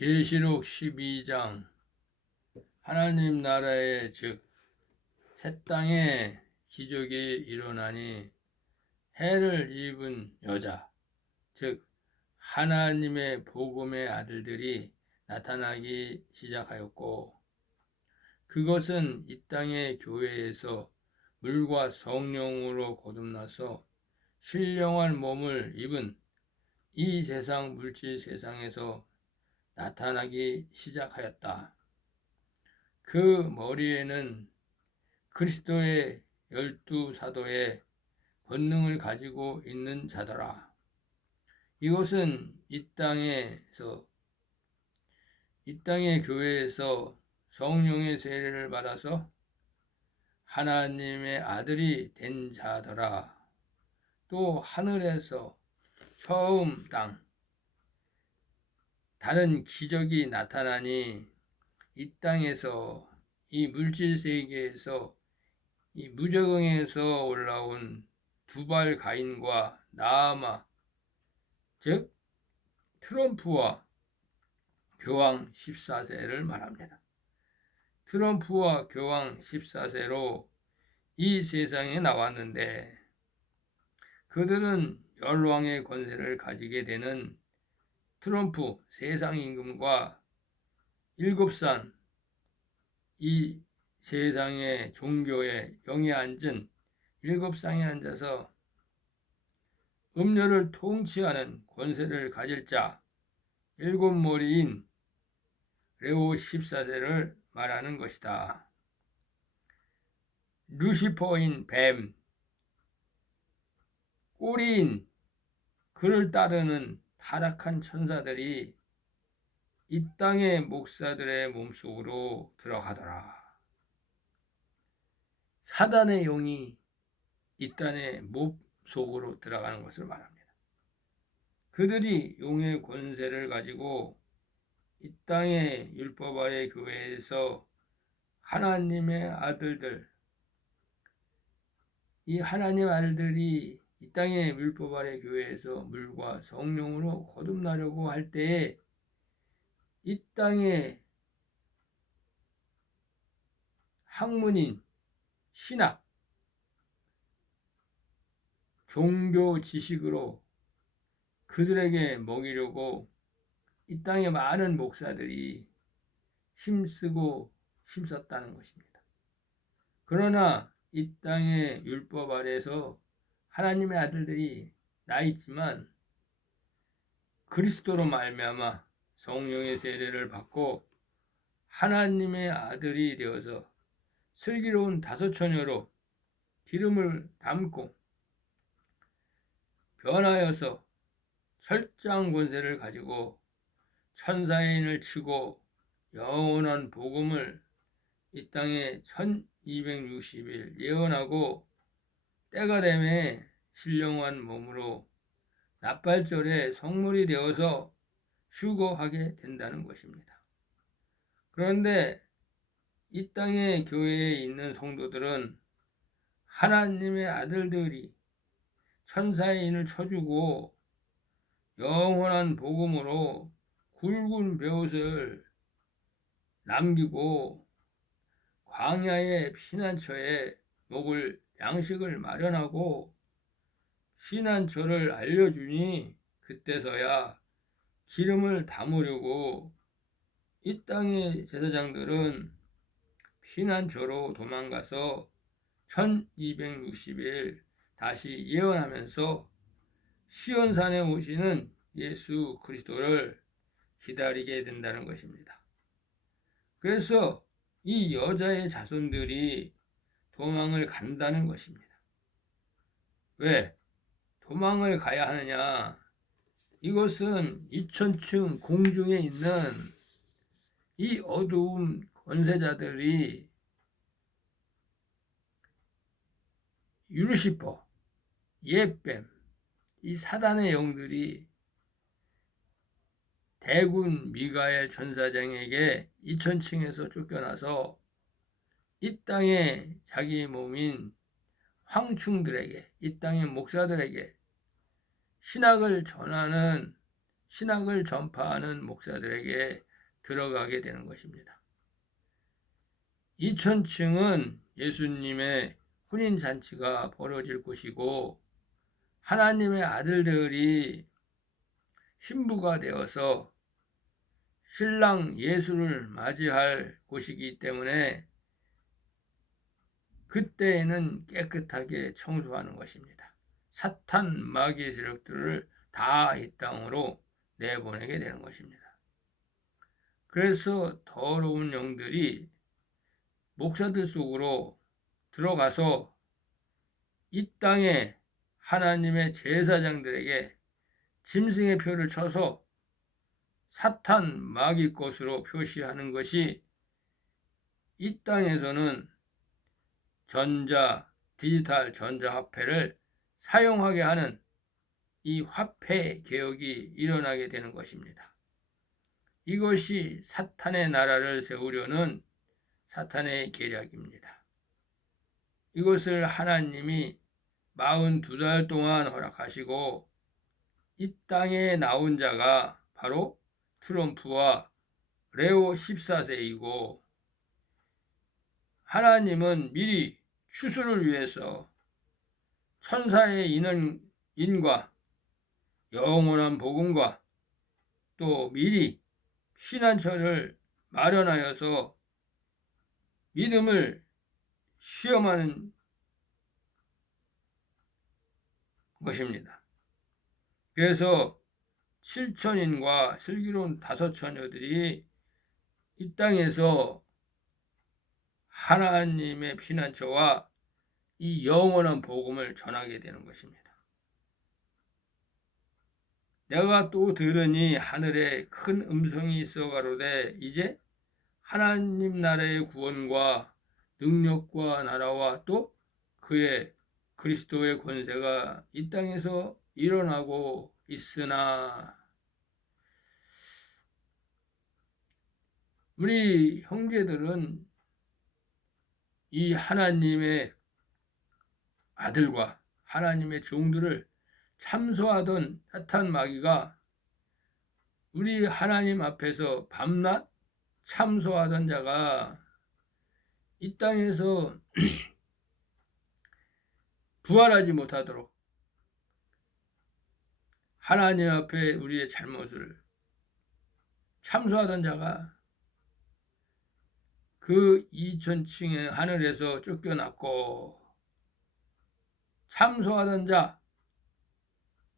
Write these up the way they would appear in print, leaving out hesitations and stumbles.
계시록 12장 하나님 나라의 즉 새 땅에 기적이 일어나니 해를 입은 여자 즉 하나님의 복음의 아들들이 나타나기 시작하였고 그것은 이 땅의 교회에서 물과 성령으로 거듭나서 신령한 몸을 입은 이 세상 물질 세상에서 나타나기 시작하였다. 그 머리에는 그리스도의 12사도의 권능을 가지고 있는 자더라. 이것은 이 땅의 교회에서 성령의 세례를 받아서 하나님의 아들이 된 자더라. 또 하늘에서 처음 다른 기적이 나타나니 이 땅에서 이 물질 세계에서 이 무적응에서 올라온 두발 가인과 나아마 즉 트럼프와 교황 14세를 말합니다. 트럼프와 교황 14세로 이 세상에 나왔는데 그들은 열왕의 권세를 가지게 되는 트럼프 세상 임금과 일곱산 이 세상의 종교의 영에 앉은 일곱상에 앉아서 음료를 통치하는 권세를 가질 자 일곱 머리인 레오 14세를 말하는 것이다. 루시퍼인 뱀, 꼬리인 그를 따르는 타락한 천사들이 이 땅의 목사들의 몸속으로 들어가더라. 사단의 영이 이 땅의 몸속으로 들어가는 것을 말합니다. 그들이 용의 권세를 가지고 이 땅의 율법 아래 교회에서 하나님의 아들들, 이 하나님 아들들이 이 땅의 율법 아래 교회에서 물과 성령으로 거듭나려고 할 때에 이 땅의 학문인 신학, 종교 지식으로 그들에게 먹이려고 이 땅의 많은 목사들이 힘쓰고 힘썼다는 것입니다. 그러나 이 땅의 율법 아래에서 하나님의 아들들이 나 있지만 그리스도로 말미암아 성령의 세례를 받고 하나님의 아들이 되어서 슬기로운 다섯 처녀로 기름을 담고 변하여서 철장 권세를 가지고 천사인을 치고 영원한 복음을 이 땅에 1260일 예언하고 때가 되매 신령한 몸으로 납발절에 성물이 되어서 휴거하게 된다는 것입니다. 그런데 이 땅의 교회에 있는 성도들은 하나님의 아들들이 천사의 인을 쳐주고 영원한 복음으로 굵은 배옷을 남기고 광야의 피난처에 먹을 양식을 마련하고 피난처를 알려주니 그때서야 기름을 담으려고 이 땅의 제사장들은 피난처로 도망가서 1260일 다시 예언하면서 시온산에 오시는 예수 그리스도를 기다리게 된다는 것입니다. 그래서 이 여자의 자손들이 도망을 간다는 것입니다. 왜? 도망을 가야 하느냐? 이것은 2000층 공중에 있는 이 어두운 권세자들이 유르시퍼, 예뱀, 이 사단의 영들이 대군 미가엘 전사장에게 2000층에서 쫓겨나서 이 땅에 자기 몸인 황충들에게, 이 땅의 목사들에게 신학을 전파하는 목사들에게 들어가게 되는 것입니다. 2000층은 예수님의 혼인잔치가 벌어질 곳이고 하나님의 아들들이 신부가 되어서 신랑 예수를 맞이할 곳이기 때문에 그때에는 깨끗하게 청소하는 것입니다. 사탄 마귀의 세력들을 다 이 땅으로 내보내게 되는 것입니다. 그래서 더러운 영들이 목사들 속으로 들어가서 이 땅에 하나님의 제사장들에게 짐승의 표를 쳐서 사탄 마귀 것으로 표시하는 것이 이 땅에서는 디지털 전자화폐를 사용하게 하는 이 화폐 개혁이 일어나게 되는 것입니다. 이것이 사탄의 나라를 세우려는 사탄의 계략입니다. 이것을 하나님이 42달 동안 허락하시고 이 땅에 나온 자가 바로 트럼프와 레오 14세이고 하나님은 미리 추수를 위해서 천사의 인과 영원한 복음과 또 미리 피난처를 마련하여서 믿음을 시험하는 것입니다. 그래서 7천인과 슬기로운 5처녀들이 이 땅에서 하나님의 피난처와 이 영원한 복음을 전하게 되는 것입니다. 내가 또 들으니 하늘에 큰 음성이 있어 가로되 이제 하나님 나라의 구원과 능력과 나라와 또 그의 그리스도의 권세가 이 땅에서 일어나고 있으나 우리 형제들은 이 하나님의 아들과 하나님의 종들을 참소하던 사탄 마귀가 우리 하나님 앞에서 밤낮 참소하던 자가 이 땅에서 부활하지 못하도록 하나님 앞에 우리의 잘못을 참소하던 자가 그 2000층의 하늘에서 쫓겨났고 참소하던 자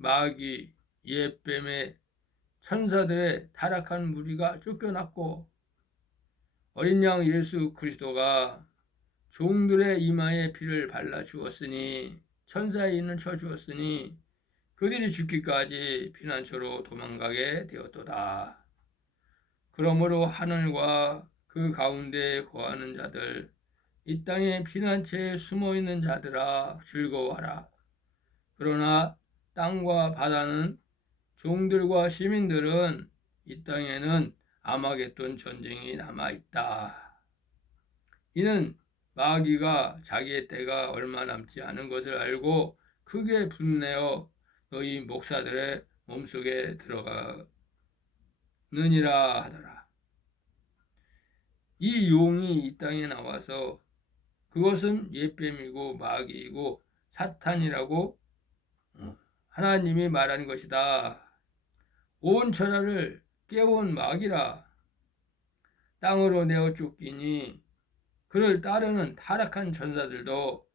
마귀 옛뱀의 천사들의 타락한 무리가 쫓겨났고 어린 양 예수 그리스도가 종들의 이마에 피를 발라 주었으니 천사의 인을 쳐 주었으니 그들이 죽기까지 피난처로 도망가게 되었도다. 그러므로 하늘과 그 가운데 거하는 자들 이 땅의 피난처에 숨어있는 자들아 즐거워하라. 그러나 땅과 바다는 종들과 시민들은 이 땅에는 아마겟돈 전쟁이 남아있다. 이는 마귀가 자기의 때가 얼마 남지 않은 것을 알고 크게 분내어 너희 목사들의 몸속에 들어가느니라 하더라. 이 용이 이 땅에 나와서 그것은 옛뱀이고 마귀이고 사탄이라고 하나님이 말한 것이다. 온 천하를 깨운 마귀라. 땅으로 내어 쫓기니 그를 따르는 타락한 천사들도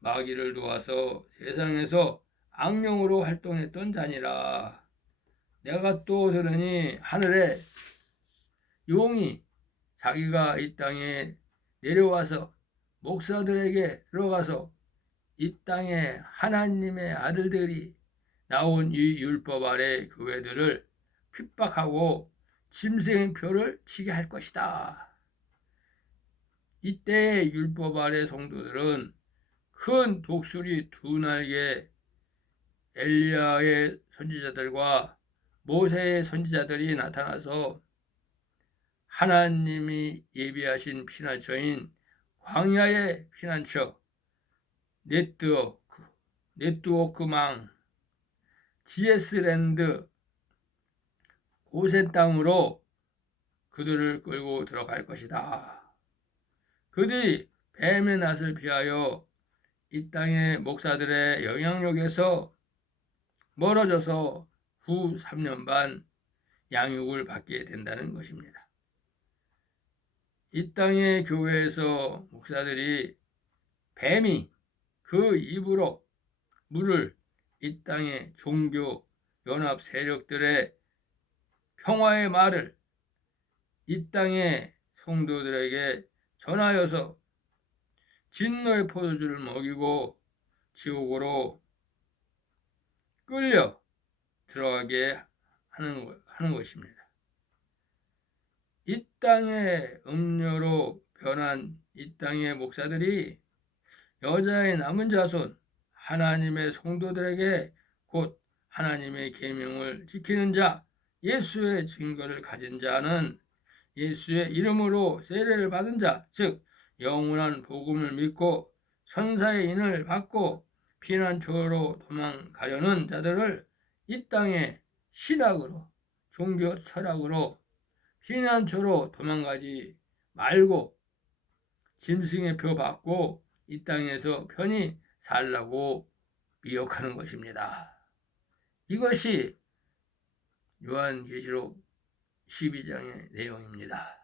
마귀를 도와서 세상에서 악령으로 활동했던 자니라. 내가 또 들으니 하늘에 용이 자기가 이 땅에 내려와서 목사들에게 들어가서 이 땅에 하나님의 아들들이 나온 이 율법 아래 교회들을 핍박하고 짐승의 표를 치게 할 것이다. 이때 율법 아래 성도들은 큰 독수리 2날개 엘리야의 선지자들과 모세의 선지자들이 나타나서 하나님이 예비하신 피난처인 광야의 피난처 네트워크망 GS랜드 고센 땅으로 그들을 끌고 들어갈 것이다. 그들이 뱀의 낯을 피하여 이 땅의 목사들의 영향력에서 멀어져서 후 3년 반 양육을 받게 된다는 것입니다. 이 땅의 교회에서 목사들이 뱀이 그 입으로 물을 이 땅의 종교 연합 세력들의 평화의 말을 이 땅의 성도들에게 전하여서 진노의 포도주를 먹이고 지옥으로 끌려 들어가게 하는 것입니다. 이 땅의 음료로 변한 이 땅의 목사들이 여자의 남은 자손 하나님의 성도들에게 곧 하나님의 계명을 지키는 자, 예수의 증거를 가진 자는 예수의 이름으로 세례를 받은 자, 즉 영원한 복음을 믿고 선사의 인을 받고 피난처로 도망가려는 자들을 이 땅의 신학으로 종교 철학으로 피난처로 도망가지 말고 짐승의 표 받고 이 땅에서 편히 살라고 미혹하는 것입니다. 이것이 요한계시록 12장의 내용입니다.